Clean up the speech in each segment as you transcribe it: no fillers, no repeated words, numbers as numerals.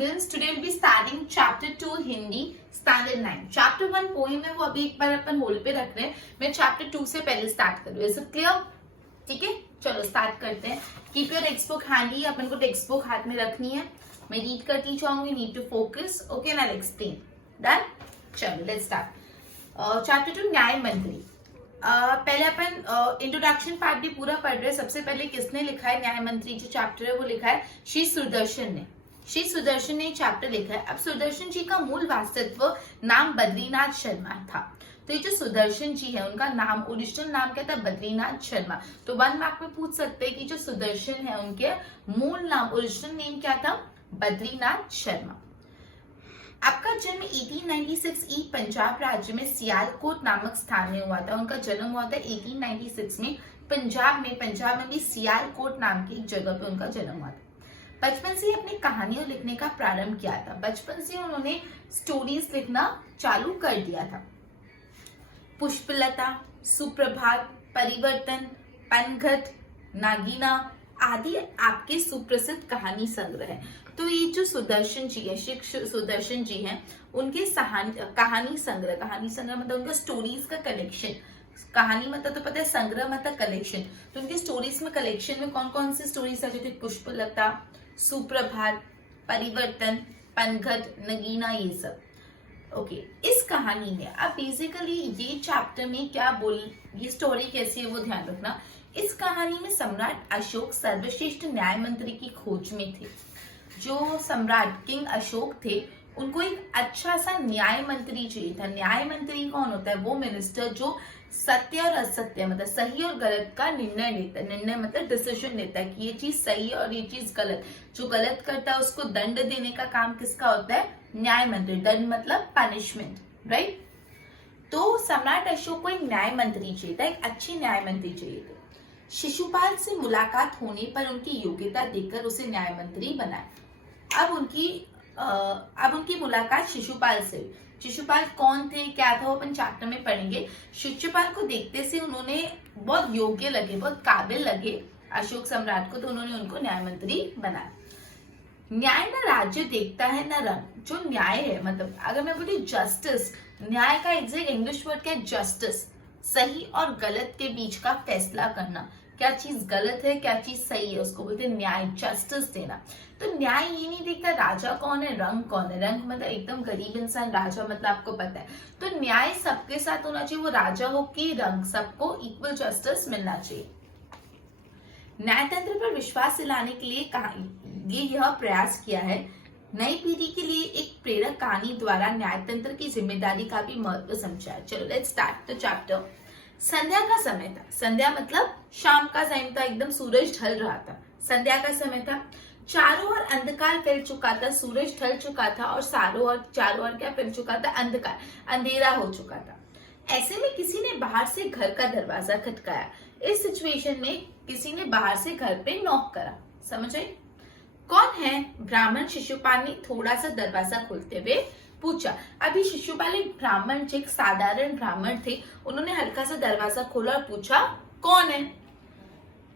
students, today we'll be starting chapter 2 Hindi standard 9. chapter 1 poem है वो अभी एक बार अपन होल्ड पे रख रहे हैं. मैं chapter 2 से पहले स्टार्ट करूँ. Is it clear? ठीक है, चलो स्टार्ट करते हैं. Keep your textbook handy. अपन को टेक्स्ट बुक हाथ में रखनी है. मैं रीड करती जाऊंगी. Need to focus. ओके, ना एक्सप्लेन. डन. चलो लेट्स स्टार्ट. चैप्टर 2 न्याय मंत्री. पहले अपन इंट्रोडक्शन पार्ट भी पूरा पढ़ रहे हैं. सबसे पहले किसने लिखा है न्याय मंत्री जो चैप्टर है वो लिखा है श्री सुदर्शन ने. श्री सुदर्शन ने चैप्टर लिखा है. अब सुदर्शन जी का मूल वास्तव नाम बद्रीनाथ शर्मा था. तो ये जो सुदर्शन जी है उनका नाम, ओरिजिनल नाम क्या था? बद्रीनाथ शर्मा. तो 1 मार्क में पूछ सकते हैं कि जो सुदर्शन है उनके मूल नाम, ओरिजिनल नेम क्या था? बद्रीनाथ शर्मा. आपका जन्म 1896 ई पंजाब राज्य में सियालकोट नामक स्थान में हुआ था. उनका जन्म हुआ था 1896 में पंजाब में भी सियालकोट नाम की एक जगह पे उनका जन्म हुआ था. बचपन से अपनी कहानियों लिखने का प्रारंभ किया था. बचपन से उन्होंने स्टोरीज लिखना चालू कर दिया था. पुष्पलता, सुप्रभात, परिवर्तन, पनघट, नागीना आदि आपके सुप्रसिद्ध कहानी संग्रह है. तो ये जो सुदर्शन जी है, सुदर्शन जी हैं, उनके कहानी संग्रह मतलब उनका स्टोरीज का कलेक्शन. कहानी मतलब तो पता है, संग्रह मतलब कलेक्शन. तो उनके स्टोरीज में कलेक्शन में कौन कौन सी स्टोरीज है? जैसे पुष्पलता, सुप्रभात, परिवर्तन, पनघट, नगीना, ये सब. ओके, इस कहानी में अब बेसिकली ये चैप्टर में क्या ये स्टोरी कैसी है वो ध्यान रखना. इस कहानी में सम्राट अशोक सर्वश्रेष्ठ न्याय मंत्री की खोज में थे. जो सम्राट किंग अशोक थे उनको एक अच्छा सा न्याय मंत्री चाहिए था. न्याय मंत्री कौन होता है? वो मिनिस्टर जो सत्य और असत्य मतलब सही और गलत का निर्णय लेता है. निर्णय मतलब डिसीजन लेता है कि ये चीज सही है और ये चीज गलत. जो गलत करता है उसको दंड देने का काम किसका होता है? न्याय मंत्री. दंड मतलब पनिशमेंट, राइट. तो सम्राट अशोक को एक न्याय मंत्री चाहिए था, एक अच्छी न्याय मंत्री चाहिए थे. शिशुपाल से मुलाकात होने पर उनकी योग्यता देखकर उसे न्याय मंत्री बनाया. अब उनकी मुलाकात शिशुपाल से. शिशुपाल कौन थे, क्या था, वो अपन चैप्टर में पढ़ेंगे. शिशुपाल को देखते से उन्होंने बहुत योग्य लगे, बहुत काबिल लगे अशोक सम्राट को. तो उन्होंने उनको न्याय मंत्री बनाया. न्याय न राज्य देखता है न रंग. जो न्याय है मतलब अगर मैं बोली जस्टिस, न्याय का एग्जैक्ट इंग्लिश वर्ड क्या है? जस्टिस. सही और गलत के बीच का फैसला करना. क्या चीज गलत है, क्या चीज सही है, उसको बोलते हैं न्याय, जस्टिस देना. तो न्याय ये नहीं देखता राजा कौन है, रंग कौन है. रंग मतलब एकदम गरीब इंसान, राजा मतलब आपको पता है. तो न्याय सबके साथ होना चाहिए, वो राजा हो कि रंग, सबको इक्वल जस्टिस मिलना चाहिए. न्यायतंत्र पर विश्वास दिलाने के लिए यह प्रयास किया है. नई पीढ़ी के लिए एक प्रेरक कहानी द्वारा न्यायतंत्र की जिम्मेदारी का भी महत्व समझा है. चलो लेट्स स्टार्ट द चैप्टर. संध्या का समय था. संध्या मतलब शाम का टाइम था, एकदम सूरज ढल रहा था. संध्या का समय था. चारों ओर अंधकार फैल चुका था. सूरज ढल चुका था और चारों ओर क्या फैल चुका था? अंधकार, अंधेरा हो चुका था. ऐसे में किसी ने बाहर से घर का दरवाजा खटकाया. इस सिचुएशन में किसी ने बाहर से घर पे नॉक करा. समझ आई? कौन है? ब्राह्मण शिशुपाल ने थोड़ा सा दरवाजा खोलते हुए पूछा. अभी शिशुपाल एक ब्राह्मण थे, एक साधारण ब्राह्मण थे. उन्होंने हल्का सा दरवाजा खोला और पूछा कौन है?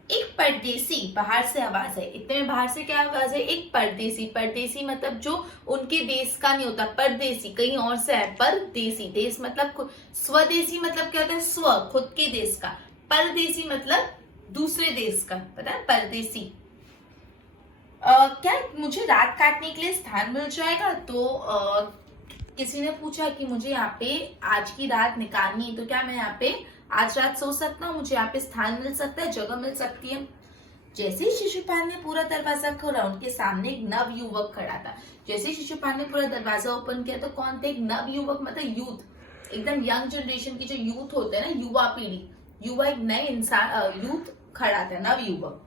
एक परदेसी. बाहर से आवाज है. इतने में बाहर से क्या आवाज है? एक परदेसी. परदेसी मतलब जो उनके देश का नहीं होता, परदेसी कहीं और से है. परदेसी, देश मतलब स्वदेशी मतलब क्या होता है? स्व, खुद के देश का. परदेसी मतलब दूसरे देश का, पता है? परदेसी. क्या मुझे रात काटने के लिए स्थान मिल जाएगा? तो किसी ने पूछा कि मुझे यहाँ पे आज की रात निकालनी है, तो क्या मैं यहाँ पे आज रात सो सकता हूँ? मुझे यहाँ पे स्थान मिल सकता है, जगह मिल सकती है. जैसे ही शिशुपाल ने पूरा दरवाजा खोला उनके सामने एक नव युवक खड़ा था. जैसे शिशुपाल ने पूरा दरवाजा ओपन किया तो कौन थे? एक नव युवक मतलब यूथ, एकदम यंग जनरेशन की जो यूथ होते हैं ना, युवा पीढ़ी, युवा, एक नए इंसान यूथ खड़ा था, नव युवक.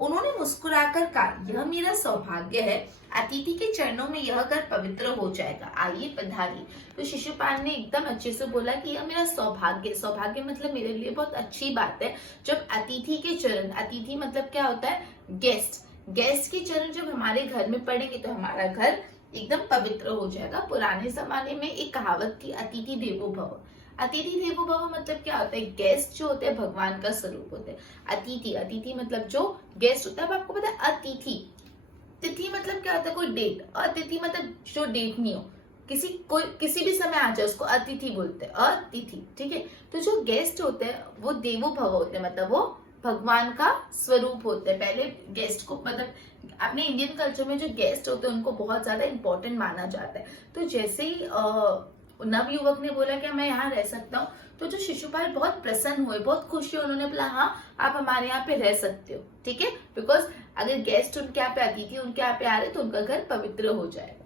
उन्होंने मुस्कुराकर कहा, यह मेरा सौभाग्य है. अतिथि के चरणों में यह घर पवित्र हो जाएगा. आइए पधारिए. तो शिशुपाल ने एकदम अच्छे से बोला कि यह मेरा सौभाग्य. सौभाग्य मतलब मेरे लिए बहुत अच्छी बात है जब अतिथि के चरण, अतिथि मतलब क्या होता है? गेस्ट. गेस्ट के चरण जब हमारे घर में पड़ेंगे तो हमारा घर एकदम पवित्र हो जाएगा. पुराने जमाने में एक कहावत थी, अतिथि देवो भव. अतिथि देवो भव मतलब क्या होता है? गेस्ट जो होते हैं भगवान का स्वरूप होते हैं. अतिथि, अतिथि मतलब जो गेस्ट होता है. अब आपको पता है अतिथि तिथि मतलब क्या होता है, कोई डेट। अतिथि मतलब जो डेट नहीं हो, किसी भी समय आ जाए उसको अतिथि बोलते हैं, अतिथि, ठीक है। तो जो गेस्ट होते हैं वो देवो भव होते हैं, मतलब वो भगवान का स्वरूप होते हैं। पहले गेस्ट को मतलब अपने इंडियन कल्चर में जो गेस्ट होते हैं उनको बहुत ज्यादा इंपॉर्टेंट माना जाता है। तो जैसे ही नव युवक ने बोला कि मैं यहाँ रह सकता हूँ, तो जो शिशुपाल बहुत प्रसन्न हुए, बहुत खुश हुए, उन्होंने बोला हाँ आप हमारे यहाँ पे रह सकते हो, ठीक है। बिकॉज अगर गेस्ट उनके यहाँ पे अतिथि उनके यहाँ पे आ रहे तो उनका घर पवित्र हो जाएगा।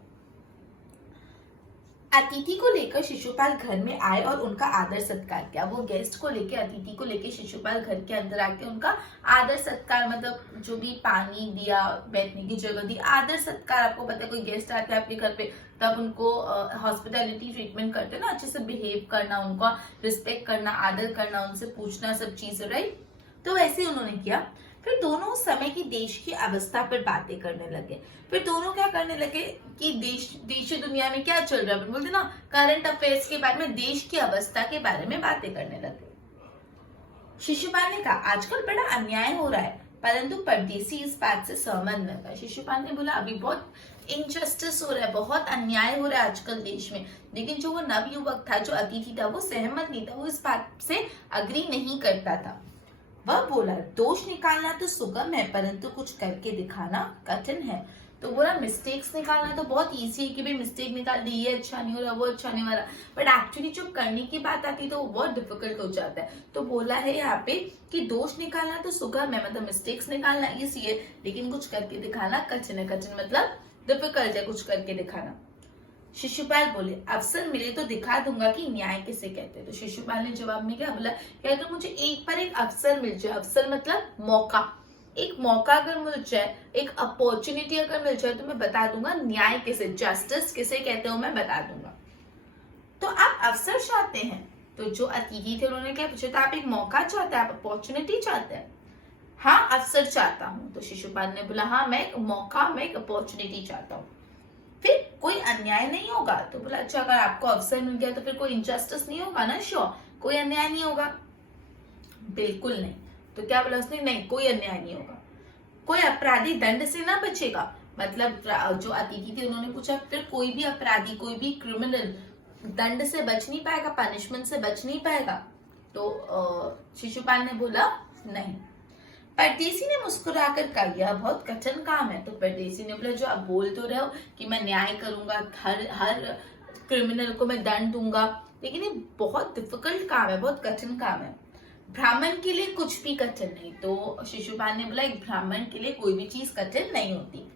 अतिथि को लेकर शिशुपाल घर में आए और उनका आदर सत्कार किया। वो गेस्ट को लेके, अतिथि को लेके शिशुपाल घर के अंदर आके उनका आदर सत्कार, मतलब जो भी पानी दिया, बैठने की जगह दी, आदर सत्कार। आपको पता है कोई गेस्ट आते हैं आपके घर पे तब उनको हॉस्पिटैलिटी ट्रीटमेंट करते हैं ना, अच्छे से बिहेव करना, उनका रिस्पेक्ट करना, आदर करना, उनसे पूछना, सब चीजें, राइट। तो वैसे उन्होंने किया। फिर दोनों समय की देश की अवस्था पर बातें करने लगे। फिर दोनों क्या करने लगे कि देश दुनिया में क्या चल रहा है, बोलते ना करंट अफेयर्स के बारे में, देश की अवस्था के बारे में बातें करने लगे। शिशुपाल ने कहा आजकल बड़ा अन्याय हो रहा है, परंतु परदेसी इस बात से सहमत न था। शिशुपाल ने बोला अभी बहुत इनजस्टिस हो रहा है, बहुत अन्याय हो रहा है आजकल देश में। लेकिन जो वो नव युवक था, जो अतिथि था, वो सहमत नहीं था, वो इस बात से अग्री नहीं करता था। वह बोला दोष निकालना तो सुगम है, परंतु कुछ करके दिखाना कठिन है। तो बोला मिस्टेक्स निकालना तो बहुत इजी है कि भाई मिस्टेक निकाल दी, ये अच्छा नहीं हो रहा, वो अच्छा नहीं हो रहा, बट एक्चुअली जो करने की बात आती तो वो बहुत डिफिकल्ट हो जाता है। तो बोला है यहाँ पे कि दोष निकालना तो सुगम है, मतलब मिस्टेक्स निकालना इजी है, लेकिन कुछ करके दिखाना कठिन है। कठिन मतलब डिफिकल्ट है कुछ करके दिखाना। शिशुपाल बोले अवसर मिले तो दिखा दूंगा कि न्याय किसे कहते हैं। तो शिशुपाल ने जवाब में क्या बोला कि अगर मुझे एक पर एक अवसर मिल जाए, अवसर मतलब मौका, एक मौका अगर मिल जाए, एक अपॉर्चुनिटी अगर मिल जाए, तो मैं बता दूंगा न्याय किसे, जस्टिस किसे कहते हो, मैं बता दूंगा। तो आप अवसर चाहते हैं, तो जो अतिथि थे उन्होंने क्या पूछा था, आप एक मौका चाहते हैं, आप अपॉर्चुनिटी चाहते हैं? हाँ अवसर चाहता हूँ। तो शिशुपाल ने बोला हाँ मैं एक मौका, मैं एक अपॉर्चुनिटी चाहता हूँ। फिर कोई अन्याय नहीं होगा। तो बोला अच्छा अगर आपको अवसर मिल गया तो फिर कोई इनजस्टिस नहीं होगा ना, श्योर कोई अन्याय नहीं होगा? बिल्कुल नहीं। तो क्या बोला उसने, नहीं कोई अन्याय नहीं होगा, कोई अपराधी दंड से ना बचेगा। मतलब जो अतिथि थे उन्होंने पूछा फिर कोई भी अपराधी, कोई भी क्रिमिनल दंड से बच नहीं पाएगा, पनिशमेंट से बच नहीं पाएगा? तो शिशुपाल ने बोला नहीं। परदेसी ने मुस्कुराकर कहा यह बहुत कठिन काम है। तो परदेसी ने बोला जो आप बोल तो रहे हो कि मैं न्याय करूंगा, हर क्रिमिनल को मैं दंड दूंगा, लेकिन ये बहुत डिफिकल्ट काम है, बहुत कठिन काम है। ब्राह्मण के लिए कुछ भी कठिन नहीं। तो शिशुपाल ने बोला एक ब्राह्मण के लिए कोई भी चीज कठिन नहीं होती।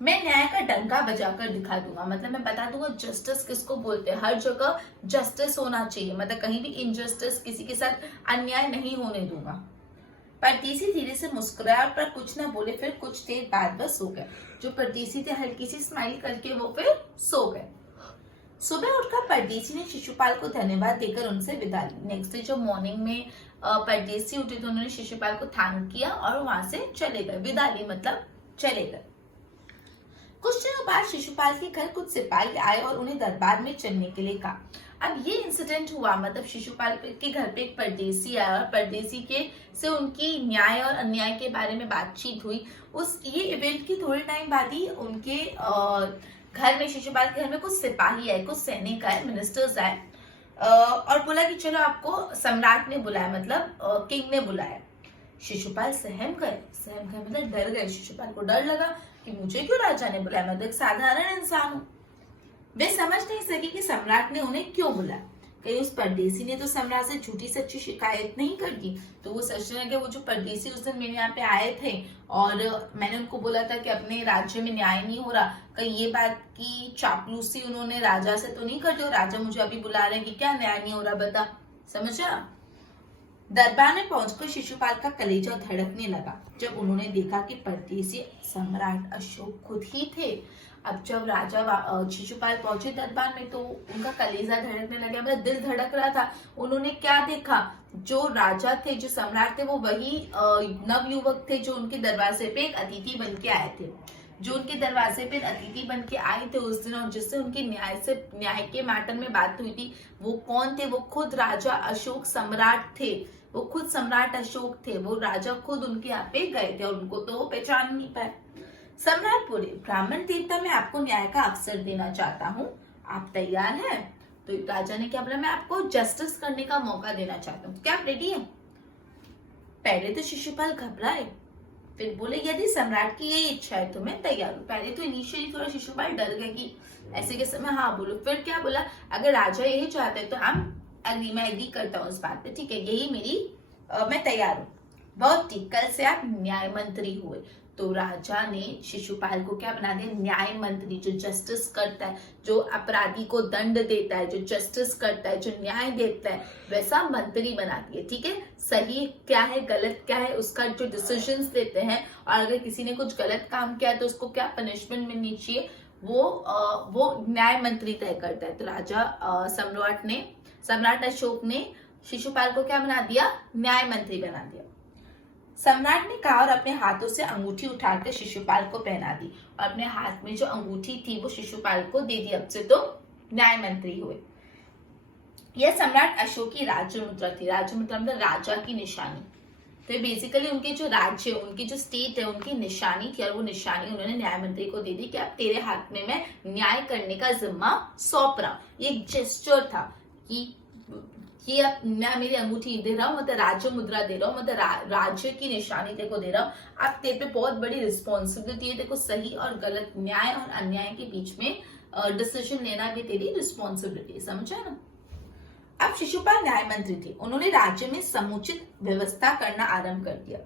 मैं न्याय का डंका बजाकर दिखा दूंगा, मतलब मैं बता दूंगा जस्टिस किसको बोलते हैं, हर जगह जस्टिस होना चाहिए, मतलब कहीं भी इनजस्टिस, किसी के साथ अन्याय नहीं होने दूंगा। परदेसी धीरे से मुस्कुराया और पर कुछ ना बोले। फिर कुछ देर बाद बस सो गए। जो परदेसी थे हल्की सी स्माइल करके वो फिर सो गए। सुबह उठकर परदेसी ने शिशुपाल को धन्यवाद देकर उनसे विदा ली। नेक्स्ट डे जब मॉर्निंग में परदेसी उठे तो उन्होंने शिशुपाल को थैंक किया और वहां से चले गए। विदा ली मतलब चले गए। कुछ दिनों बाद शिशुपाल के घर कुछ सिपाही आए और उन्हें दरबार में चलने के लिए कहा। अब ये इंसिडेंट हुआ, मतलब शिशुपाल के घर पे एक परदेसी आया और परदेसी के से उनकी न्याय और अन्याय के बारे में बातचीत हुई। ये इवेंट की थोड़े टाइम बाद ही उनके घर में, शिशुपाल के घर में कुछ सिपाही आए, कुछ सैनिक आए, मिनिस्टर्स आए और बोला कि चलो आपको सम्राट ने बुलाया, मतलब किंग ने बुलाया। शिशुपाल सहम गए मतलब डर गए। शिशुपाल को डर लगा कि मुझे क्यों राजा ने बुलाया, मैं तो एक साधारण इंसान हूँ। वे समझ नहीं सके कि सम्राट ने उन्हें क्यों बुलाया। कहीं उस परदेसी ने तो सम्राट से झूठी सच्ची शिकायत नहीं कर दी। तो वो सोचने लगे वो जो परदेसी उस दिन मेरे यहाँ पे आए थे और मैंने उनको बोला था कि अपने राज्य में न्याय नहीं हो रहा, कहीं ये बात की चापलूसी उन्होंने राजा से तो नहीं कर दी और राजा मुझे अभी बुला रहे हैं कि क्या न्याय नहीं हो रहा, बता। समझा? दरबार में पहुंचकर शिशुपाल का कलेजा धड़कने लगा जब उन्होंने देखा कि परदेसी सम्राट अशोक खुद ही थे। अब जब राजा शिशुपाल पहुंचे दरबार में तो उनका कलेजा धड़कने लगा, मतलब दिल धड़क रहा था। उन्होंने क्या देखा, जो राजा थे, जो सम्राट थे, वो वही नव युवक थे जो उनके दरवाजे पे एक अतिथि बन के आए थे। जो उनके दरवाजे पे अतिथि बन के आए थे उस दिन और जिससे उनकी न्याय के मैटर में बात हुई थी, वो कौन थे? वो खुद राजा अशोक सम्राट थे। वो खुद सम्राट अशोक थे। वो राजा खुद उनके यहाँ पे गए थे और उनको तो वो पहचान नहीं पाए। सम्राट बोले, ब्राह्मण देवता, मैं आपको न्याय का अवसर देना चाहता हूँ, आप तैयार हैं? तो राजा ने क्या बोला, मैं आपको जस्टिस करने का मौका देना चाहता हूँ, क्या आप रेडी हैं? पहले तो शिशुपाल घबराए, फिर बोले, यदि सम्राट की यही इच्छा है तो मैं तैयार हूँ। पहले तो इनिशियली थोड़ा शिशुपाल डर गए कि ऐसे के समय हाँ बोलो, फिर क्या बोला, अगर राजा यही चाहते हैं तो मैं एग्री करता हूँ उस बात पे, ठीक है, यही मैं तैयार हूँ। बहुत ठीक, कल से आप न्याय मंत्री हुए। तो राजा ने शिशुपाल को क्या बना दिया, न्याय मंत्री, जो जस्टिस करता है, जो अपराधी को दंड देता है, जो जस्टिस करता है, जो न्याय देता है, वैसा मंत्री बना दिया, ठीक है। सही क्या है गलत क्या है उसका जो डिसीजंस लेते हैं, और अगर किसी ने कुछ गलत काम किया तो उसको क्या पनिशमेंट मिलनी चाहिए, वो न्याय मंत्री तय करता है। तो सम्राट अशोक ने शिशुपाल को क्या बना दिया, न्याय मंत्री बना दिया। सम्राट ने कहा और अपने हाथों से अंगूठी उठाकर शिशुपाल को पहना दी, और अपने हाथ में जो अंगूठी थी वो शिशुपाल को दे दी, अब से तो न्याय मंत्री हुए। यह सम्राट अशोक की राज्य मुद्रा थी। राज्य मुद्रा मतलब राजा की निशानी। तो बेसिकली उनके जो राज्य, उनकी जो स्टेट है, उनकी निशानी थी, और वो निशानी उन्होंने न्याय मंत्री को दे दी कि अब तेरे हाथ में मैं न्याय करने का जिम्मा सौंप रहा हूँ। ये एक जेस्चर था कि ये अब मैं मेरी अंगूठी दे रहा हूँ, मतलब राज्य मुद्रा दे रहा हूँ, मतलब राज्य की निशानी तेरे को दे रहा हूँ। अब तेरे पे बहुत बड़ी रिस्पॉन्सिबिलिटी है, तेरे को सही और गलत, न्याय और अन्याय के बीच में डिसीजन लेना भी तेरी रिस्पॉन्सिबिलिटी, समझा ना। अब शिशुपाल न्याय मंत्री थे, उन्होंने राज्य में समुचित व्यवस्था करना आरंभ कर दिया।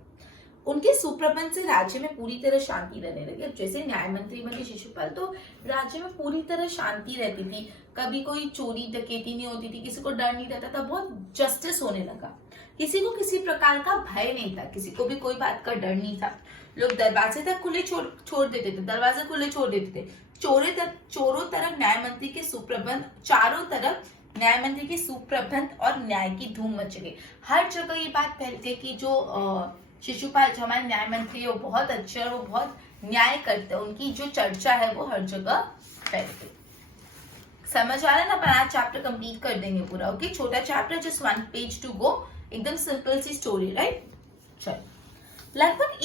उनके सुप्रबंध से राज्य में पूरी तरह शांति रहने लगी। अब जैसे न्याय मंत्री बने शिशुपाल, तो राज्य में पूरी तरह शांति रहती थी, कभी कोई चोरी डकैती नहीं होती थी, किसी को डर नहीं रहता था, बहुत जस्टिस होने लगा, किसी को किसी प्रकार का भय नहीं था, किसी को भी कोई बात का डर नहीं था। लोग दरवाजे तक खुले छोड़ देते थे, दरवाजे खुले छोड़ देते थे। चोरों तरफ न्याय मंत्री के सुप्रबंध, चारों तरफ न्याय मंत्री के सुप्रबंध और न्याय की धूम मच गई। हर जगह ये बात फैलती कि जो शिशुपाल, जो हमारे न्याय मंत्री है, वो बहुत अच्छे और वो बहुत न्याय करते हैं, उनकी जो चर्चा है वो हर जगह फैलती। समझ आ रहा है ना। अपन आज चैप्टर कंप्लीट कर देंगे पूरा, ओके। छोटा chapter, just 1 page to go, एकदम सिंपल सी स्टोरी, राइट। चलो, लगभग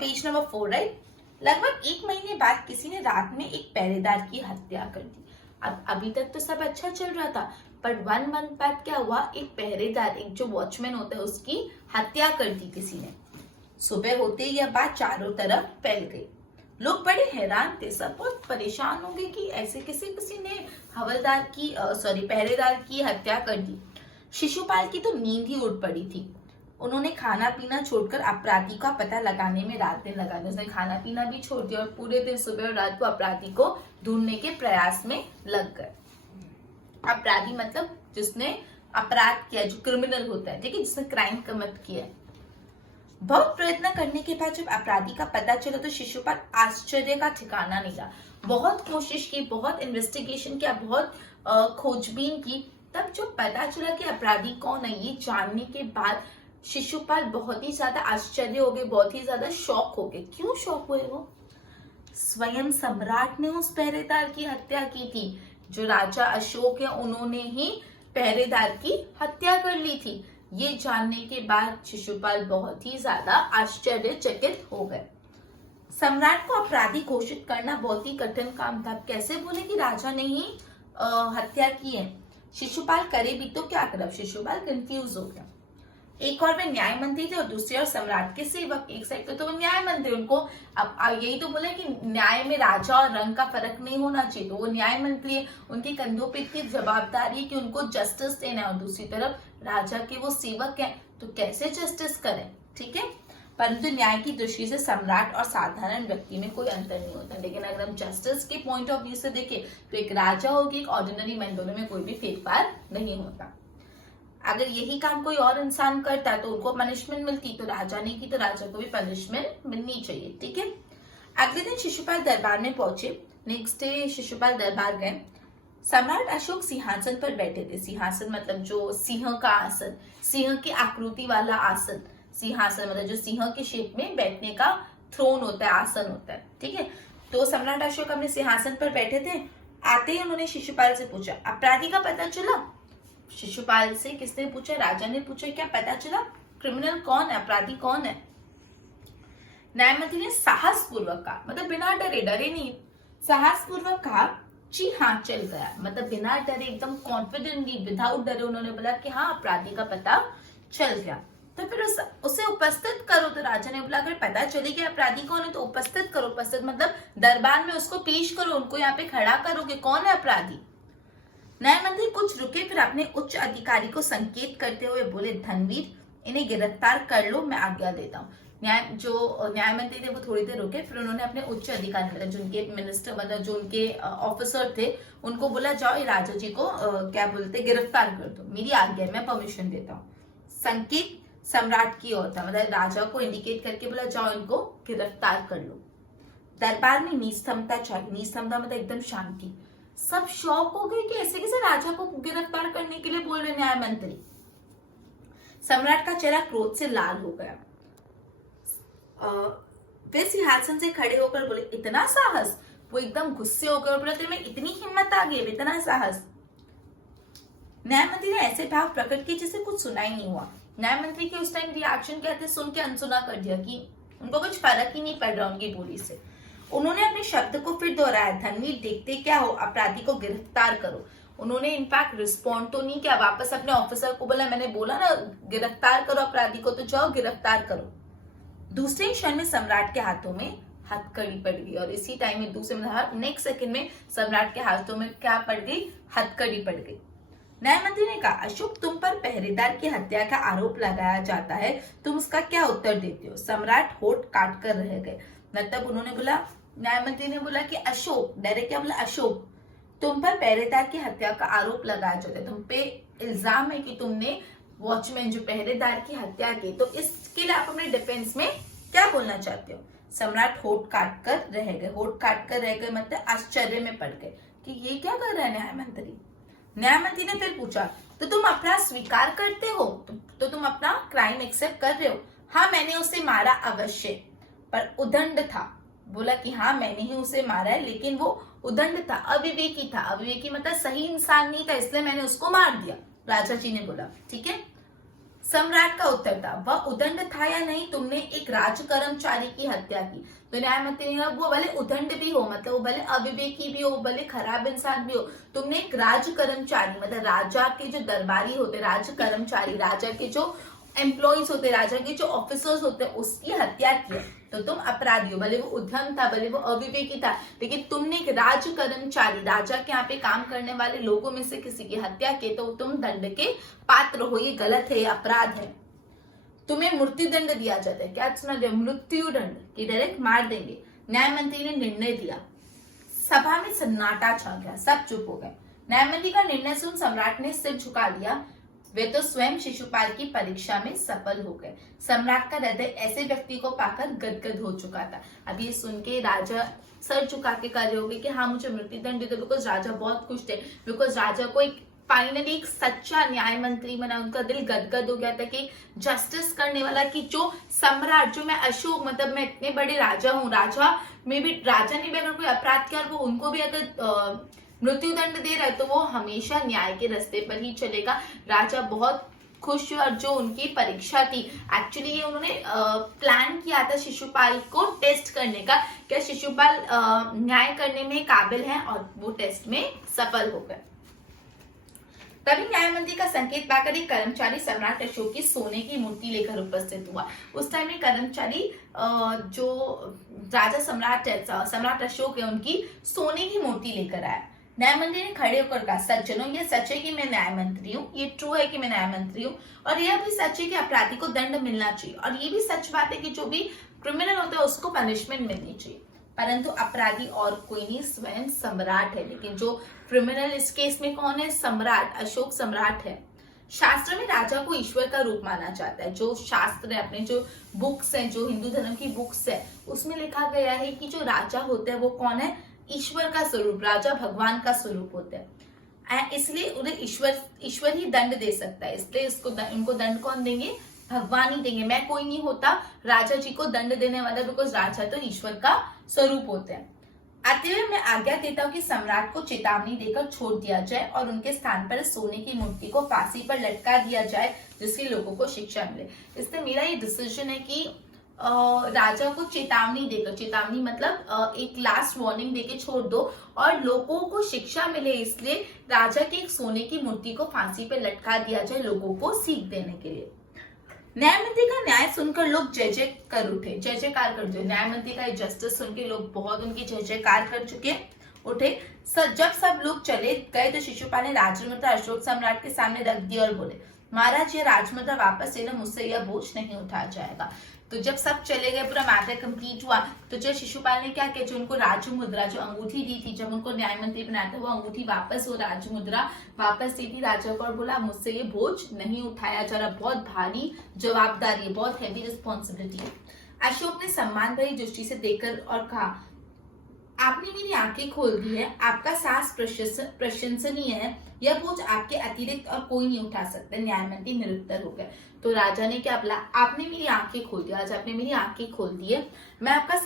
पेज नंबर 4, राइट। लगभग 1 महीने बाद किसी ने रात में एक पहरेदार की हत्या कर दी। अब अभी तक तो सब अच्छा चल रहा था, पर 1 मंथ बाद क्या हुआ, एक पहरेदार, एक जो वॉचमैन होता है, उसकी हत्या कर दी किसी ने। सुबह होते ही यह बात चारों तरफ फैल गई। लोग बड़े हैरान थे, सब बहुत परेशान हो गए कि ऐसे किसी ने पहरेदार की हत्या कर दी। शिशुपाल की तो नींद ही उड़ पड़ी थी। उन्होंने खाना पीना छोड़कर अपराधी का पता लगाने में रात दिन लगा दी। उसने खाना पीना भी छोड़ दिया और पूरे दिन सुबह और रात को अपराधी को ढूंढने के प्रयास में लग गए। अपराधी मतलब जिसने अपराध किया, जो क्रिमिनल होता है, ठीक है, जिसने क्राइम कमिट किया। बहुत प्रयत्न करने के बाद जब अपराधी का पता चला तो शिशुपाल आश्चर्य का ठिकाना नहीं रहा। बहुत कोशिश की, बहुत इन्वेस्टिगेशन किया, बहुत खोजबीन की, तब जब पता चला कि अपराधी कौन है, ये जानने के बाद शिशुपाल बहुत ही ज्यादा आश्चर्य हो गए, बहुत ही ज्यादा शॉक हो गए। क्यों शॉक हुए वो? स्वयं सम्राट ने उस पहरेदार की हत्या की थी। जो राजा अशोक है, उन्होंने ही पहरेदार की हत्या कर ली थी। ये जानने के बाद शिशुपाल बहुत ही ज्यादा आश्चर्यचकित हो गए। सम्राट को अपराधी घोषित करना बहुत ही कठिन काम था। कैसे बोले कि राजा ने ही हत्या की है? शिशुपाल करे भी तो क्या करे? शिशुपाल कंफ्यूज हो गया। एक और वे न्याय मंत्री थे और दूसरे और सम्राट के सेवक। एक साइड पे तो वो न्याय मंत्री, उनको अब यही तो बोले कि न्याय में राजा और रंग का फर्क नहीं होना चाहिए, तो वो न्याय मंत्री है, उनके कंधों पे इतनी जवाबदारी है कि उनको जस्टिस देना है, और दूसरी तरफ राजा के वो सेवक हैं, तो कैसे जस्टिस करें, ठीक है। परंतु न्याय की दृष्टि से सम्राट और साधारण व्यक्ति में कोई अंतर नहीं होता। लेकिन अगर हम जस्टिस के पॉइंट ऑफ व्यू से देखें तो एक राजा हो कि एक ऑर्डिनरी मैन, दोनों में कोई भी फेरफार नहीं होता। अगर यही काम कोई और इंसान करता तो उनको पनिशमेंट मिलती, तो राजा ने की तो राजा को भी पनिशमेंट मिलनी चाहिए, ठीक है। अगले दिन शिशुपाल दरबार में पहुंचे। नेक्स्ट डे शिशुपाल दरबार गए। सम्राट अशोक सिंहासन पर बैठे थे। सिंहासन मतलब जो सिंह का आसन, सिंह की आकृति वाला आसन। सिंहासन मतलब जो सिंह के शेप में बैठने का थ्रोन होता है, आसन होता है, ठीक है। तो सम्राट अशोक अपने सिंहासन पर बैठे थे। आते ही उन्होंने शिशुपाल से पूछा, अपराधी का पता चला? शिशुपाल से किसने पूछा? राजा ने पूछा, क्या पता चला क्रिमिनल कौन है, अपराधी कौन है? न्याय मंत्री ने साहस पूर्वक कहा, मतलब बिना डरे, डरे नहीं, साहस पूर्वक कहा जी हाँ चल गया, मतलब बिना डरे एकदम कॉन्फिडेंटली विदाउट डरे उन्होंने बोला कि हाँ अपराधी का पता चल गया। तो फिर उसे उपस्थित करो। तो राजा ने बोला अगर पता चले कि अपराधी कौन है तो उपस्थित करो। उपस्थित मतलब दरबार में उसको पेश करो, उनको यहाँ पे खड़ा करो कि कौन है अपराधी। न्याय मंत्री कुछ रुके, फिर अपने उच्च अधिकारी को संकेत करते हुए बोले धनवीर इन्हें गिरफ्तार कर लो, मैं आज्ञा देता हूँ। न्याय मंत्री थे वो थोड़ी देर रुके, फिर उन्होंने अपने उच्च अधिकारी मतलब जो उनके मिनिस्टर मतलब जो उनके ऑफिसर थे उनको बोला जाओ ये राजा जी को क्या बोलते गिरफ्तार कर दो, मेरी आज्ञा, मैं परमिशन देता हूँ। संकेत सम्राट की ओर था, मतलब राजा को इंडिकेट करके बोला जाओ इनको गिरफ्तार कर लो। दरबार में निस्तंभता चाहिए, निस्तंभता मतलब एकदम शांति। सब शौक हो गए कि ऐसे कैसे राजा को गिरफ्तार करने के लिए बोल रहे न्याय मंत्री। सम्राट का चेहरा क्रोध से लाल हो गया। वे सिंहासन से खड़े होकर बोले इतना साहस। वो एकदम गुस्से होकर बोले तेरे में इतनी हिम्मत आ गई, इतना साहस। न्याय मंत्री ने ऐसे भाव प्रकट किए जैसे कुछ सुना ही नहीं हुआ। न्याय मंत्री के उस टाइम रिएक्शन क्या थे, सुन के अनसुना कर दिया कि उनको कुछ फर्क ही नहीं पड़ रहा उनकी बोली से। उन्होंने अपने शब्द को फिर दोहराया, धनवीर देखते क्या हो, अपराधी को गिरफ्तार करो। उन्होंने इनफैक्ट रिस्पॉन्ड तो नहीं किया, वापस अपने ऑफिसर को बोला मैंने बोला ना गिरफ्तार करो अपराधी को, तो जाओ गिरफ्तार करो। दूसरे क्षण में सम्राट के हाथों में हथकड़ी पड़ गई और इसी टाइम में दूसरे नेक्स्ट सेकंड में सम्राट के हाथों में क्या पड़ गई, हथकड़ी पड़ गई। न्याय मंत्री ने कहा अशोक तुम पर पहरेदार की हत्या का आरोप लगाया जाता है, तुम उसका क्या उत्तर देते हो। सम्राट होठ काट कर रह गए, मतलब उन्होंने बोला, न्याय मंत्री ने बोला कि अशोक, डायरेक्ट क्या बोला, अशोक तुम पर पहरेदार की हत्या का आरोप लगाया जाता है, तुम पे इल्जाम है कि तुमने वॉचमैन जो पहरेदार की हत्या की, तो इसके लिए आप अपने डिफेंस में क्या बोलना चाहते हो। सम्राट होठ काट कर रह गए, होठ काट कर रह गए मतलब आश्चर्य में पड़ गए कि ये क्या कर रहा है न्याय मंत्री। न्याय मंत्री ने फिर पूछा तो तुम अपराध स्वीकार करते हो, तो तुम अपना क्राइम एक्सेप्ट कर रहे हो। हाँ मैंने उसे मारा अवश्य, पर उदंड था। बोला कि हाँ मैंने ही उसे मारा है, लेकिन वो उदंड था, अविवेकी था। अविवेकी मतलब सही इंसान नहीं था, इसलिए मैंने उसको मार दिया, राजा जी ने बोला। ठीक है, सम्राट का उत्तर था वह उदंड था या नहीं, तुमने एक राज कर्मचारी की हत्या की। तो न्याय मंत्री ने वो भले उदंड भी हो, मतलब वो भले अविवेकी भी हो, भले खराब इंसान भी हो, तुमने एक राज कर्मचारी मतलब राजा के जो दरबारी होते, राज कर्मचारी, राजा के जो एम्प्लॉइज होते, राजा के जो ऑफिसर्स होते, उसकी हत्या की, तो तुम अपराधी हो। भले वो उद्यम था, भले वो अविवेकी था, लेकिन तुमने एक राज कर्मचारी, राजा के यहाँ पे काम करने वाले लोगों में से किसी की हत्या की, तो तुम दंड के पात्र हो। ये गलत है, ये अपराध है, तुम्हें मृत्यु दंड दिया जाता है। क्या सुना दिया, मृत्यु दंड, कि डायरेक्ट मार देंगे। न्याय मंत्री ने निर्णय दिया, सभा में सन्नाटा छा गया, सब चुप हो गए। न्याय मंत्री का निर्णय सुन सम्राट ने सिर झुका लिया, वे तो स्वयं शिशुपाल की परीक्षा में सफल हो गए। सम्राट का हृदय ऐसे व्यक्ति को पाकर गदगद हो चुका था। अब ये सुन के राजा सर झुका के कर रहे होंगे कि हाँ मुझे मृत्यु दंड दे दो, बिकॉज राजा बहुत खुश थे, बिकॉज राजा को एक फाइनली एक सच्चा न्याय मंत्री बना, उनका दिल गदगद हो गया था कि जस्टिस करने वाला, कि जो सम्राट, जो मैं अशोक, मतलब मैं इतने बड़े राजा हूँ, राजा में भी, राजा ने भी अगर कोई अपराध किया और वो उनको भी अगर मृत्यु दंड दे रहा है तो वो हमेशा न्याय के रास्ते पर ही चलेगा। राजा बहुत खुश हुए, और जो उनकी परीक्षा थी, एक्चुअली ये उन्होंने प्लान किया था शिशुपाल को टेस्ट करने का, क्या शिशुपाल न्याय करने में काबिल है, और वो टेस्ट में सफल हो गए। तभी न्याय मंत्री का संकेत पाकर एक कर्मचारी सम्राट अशोक की सोने की मूर्ति लेकर उपस्थित हुआ। उस टाइम में कर्मचारी जो राजा सम्राट अशोक है, उनकी सोने की मूर्ति लेकर आया। न्याय मंत्री ने खड़े होकर कहा सज्जनों, ये सच है कि मैं न्याय मंत्री हूँ, ये ट्रू है कि मैं न्याय मंत्री हूँ, और यह भी सच है कि अपराधी को दंड मिलना चाहिए, और ये भी सच बात है कि जो भी क्रिमिनल होता है उसको पनिशमेंट मिलनी चाहिए। परंतु अपराधी और कोई नहीं, स्वयं सम्राट है। लेकिन जो क्रिमिनल इस केस में कौन है, सम्राट, अशोक सम्राट है। शास्त्र में राजा को ईश्वर का रूप माना जाता है। जो शास्त्र है, अपने जो बुक्स हैं, जो हिंदू धर्म की बुक्स है, उसमें लिखा गया है कि जो राजा होता है वो कौन है, ईश्वर का स्वरूप, राजा भगवान का स्वरूप होता है। इसलिए उन्हें ईश्वर ही दंड दे सकता है, इसलिए उनको दंड कौन देंगे, भगवान ही देंगे। मैं कोई नहीं होता राजा जी को दंड देने वाला, बिकॉज राजा तो ईश्वर का स्वरूप होते हैं। आते हुए मैं आज्ञा देता हूँ कि सम्राट को चेतावनी देकर छोड़ दिया जाए और उनके स्थान पर सोने की मूर्ति को फांसी पर लटका दिया जाए, जिससे लोगों को शिक्षा मिले। इसलिए मेरा ये डिसीजन है कि राजा को चेतावनी देकर, चेतावनी मतलब एक लास्ट वार्निंग देके छोड़ दो और लोगों को शिक्षा मिले, इसलिए राजा की एक सोने की मूर्ति को फांसी पे लटका दिया जाए लोगों को सीख देने के लिए। न्यायमंत्री का न्याय सुनकर लोग जय जय कर उठे, जय जयकार कर दो। न्यायमंत्री का जस्टिस सुन के लोग बहुत उनकी जय जयकार कर चुके उठे। जब सब लोग चले गए तो शिशुपाल ने राजमुद्रा अशोक सम्राट के सामने रख दी और बोले, महाराज ये राजमुद्रा वापस लेना, मुझसे यह बोझ नहीं उठाया जाएगा। तो जब सब चले गए, पूरा मैटर कंप्लीट हुआ, तो जो शिशुपाल ने क्या किया, जो उनको राजमुद्रा, जो अंगूठी दी थी, जब उनको न्यायमंत्री बनाया था, वो अंगूठी वापस, वो राजमुद्रा वापस दी थी राजा को और बोला, मुझसे ये बोझ नहीं उठाया जा रहा, बहुत भारी जवाबदारी है, बहुत हैवी रिस्पॉन्सिबिलिटी है। अशोक ने सम्मान भरी दृष्टि से देखकर और कहा, आपने मेरी आंखें खोल दी है, आपका साहस प्रशंसनीय है, यह बोझ आपके अतिरिक्त और कोई नहीं उठा सकता। न्यायमंत्री निरुत्तर हो गए। तो राजा ने क्या बोला, आपने मेरी आंखें खोल दी, आज आपने मेरी आंखें खोल दी है, मैं आपका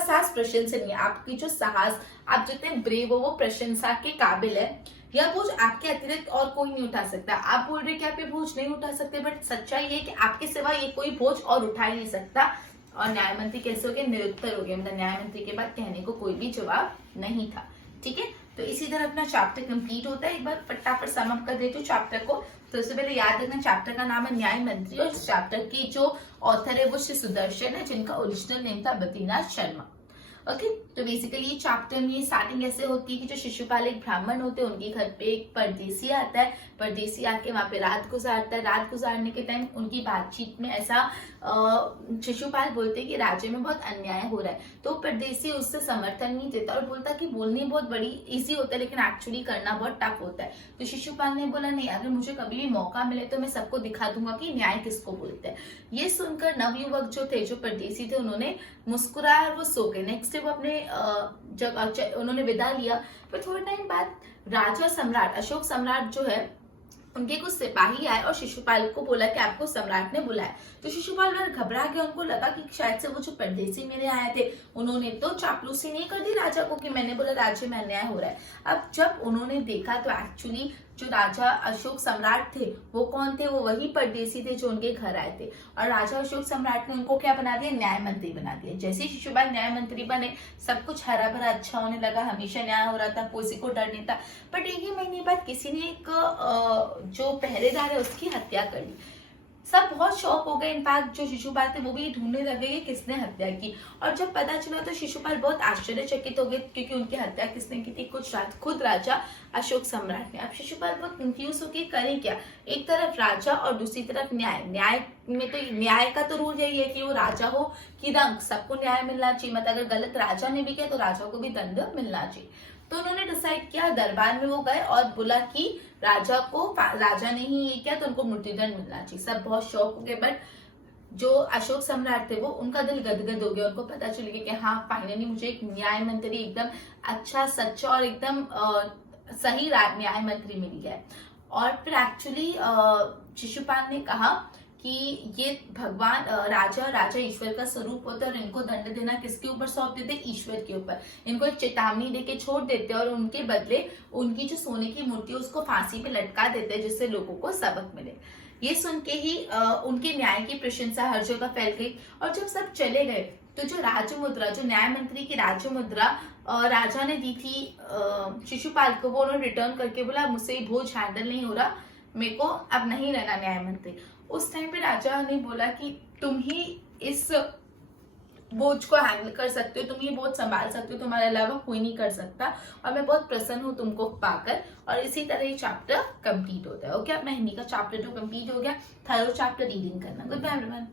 साहस प्रशंसनीय, आपकी जो साहस, आप जितने ब्रेव हो वो प्रशंसा के काबिल है, यह बोझ आपके अतिरिक्त और कोई नहीं उठा सकता। आप बोल रहे कि आप ये बोझ नहीं उठा सकते, बट सच्चाई है कि आपके सिवा ये कोई बोझ और उठा ही नहीं सकता। और न्यायमंत्री कैसे हो गए, निरुत्तर हो गए, मतलब न्यायमंत्री के बाद कहने को कोई भी जवाब नहीं था। ठीक है, तो इसी तरह अपना चैप्टर कंप्लीट होता है। एक बार फटाफट सम अप कर देती हूँ चैप्टर को। तो उससे पहले याद रखना, चैप्टर का नाम है न्याय मंत्री और इस चैप्टर की जो ऑथर है वो श्री सुदर्शन है, जिनका ओरिजिनल नेम था बद्रीनाथ शर्मा। ओके, तो बेसिकली ये चैप्टर में स्टार्टिंग ऐसे होती है कि जो शिशुपाल एक ब्राह्मण होते हैं, उनके घर पे एक परदेसी आता है, परदेसी आके वहां पे रात गुजारता है। रात गुजारने के टाइम उनकी बातचीत में ऐसा शिशुपाल बोलते हैं कि राज्य में बहुत अन्याय हो रहा है, तो परदेसी उससे समर्थन नहीं देता और बोलता कि बोलने बहुत बड़ी इजी होता है लेकिन एक्चुअली करना बहुत टफ होता है। तो शिशुपाल ने बोला, नहीं, अगर मुझे कभी भी मौका मिले तो मैं सबको दिखा दूंगा कि न्याय किसको बोलते हैं। ये सुनकर नवयुवक जो थे, जो परदेसी थे, उन्होंने मुस्कुराया और वो सो गए। नेक्स्ट डे वो अपने जब उन्होंने विदा लिया, फिर थोड़े टाइम बाद राजा सम्राट अशोक सम्राट जो है, उनके कुछ सिपाही आए और शिशुपाल को बोला कि आपको सम्राट ने बुलाया। तो शिशुपाल घबरा गया, उनको लगा कि शायद से वो जो परदेसी मेरे आए थे, उन्होंने तो चापलूसी नहीं कर दी राजा को कि मैंने बोला राज्य में अन्याय हो रहा है। अब जब उन्होंने देखा तो एक्चुअली जो राजा अशोक सम्राट थे वो कौन थे, वो वही परदेसी थे जो उनके घर आए थे। और राजा अशोक सम्राट ने उनको क्या बना दिया, न्याय मंत्री बना दिया। जैसे ही शिशुपाल न्याय मंत्री बने, सब कुछ हरा भरा अच्छा होने लगा, हमेशा न्याय हो रहा था, किसी को डर नहीं था। बट एक ही महीने बाद किसी ने एक जो पहरेदार है उसकी हत्या कर दी। सब बहुत शौक हो गए, इनफैक्ट जो शिशुपाल थे वो भी ढूंढने लगे कि किसने हत्या की। और जब पता चला तो शिशुपाल बहुत आश्चर्यचकित हो गए, क्योंकि उनकी हत्या किसने की थी, खुद राजा अशोक सम्राट ने। अब शिशुपाल बहुत कंफ्यूज होकर करें क्या, एक तरफ राजा और दूसरी तरफ न्याय। न्याय में तो न्याय का तो रूल यही है कि वो राजा हो कि रंग, सबको न्याय मिलना चाहिए, मतलब अगर गलत राजा ने भी किया तो राजा को भी दंड मिलना चाहिए। तो उन्होंने डिसाइड किया, दरबार में वो गए और बोला कि राजा ने ही ये किया तो उनको मृत्युदंड मिलना चाहिए। सब बहुत शौक हो गए, बट जो अशोक सम्राट थे वो, उनका दिल गदगद हो गया। उनको पता चल गया कि हाँ, फाइनली मुझे एक न्याय मंत्री एकदम अच्छा, सच्चा और एकदम सही न्याय मंत्री मिल गया। और फिर एक्चुअली शिशुपाल ने कहा कि ये भगवान राजा ईश्वर का स्वरूप होता है और इनको दंड देना किसके ऊपर सौंप देते, ईश्वर के ऊपर। इनको एक चेतावनी देके छोड़ देते और उनके बदले उनकी जो सोने की मूर्ति है उसको फांसी पे लटका देते, जिससे लोगों को सबक मिले। ये सुन के ही उनके न्याय की प्रशंसा हर जगह फैल गई। और जब सब चले गए तो जो राजमुद्रा, जो न्याय मंत्री की राजमुद्रा राजा ने दी थी शिशुपाल को, वो उन्होंने रिटर्न करके बोला, मुझसे बोझ हैंडल नहीं हो रहा, मेरे को अब नहीं रहना न्याय मंत्री। उस टाइम पे राजा ने बोला कि तुम ही इस बोझ को हैंडल कर सकते हो, तुम ये बोझ संभाल सकते हो, तुम्हारे अलावा कोई नहीं कर सकता, और मैं बहुत प्रसन्न हूँ तुमको पाकर। और इसी तरह ये चैप्टर कंप्लीट होता है। ओके, अब मैं हिंदी का चैप्टर 2 कंप्लीट हो गया। थर्ड चैप्टर रीडिंग करना। Good bye everyone.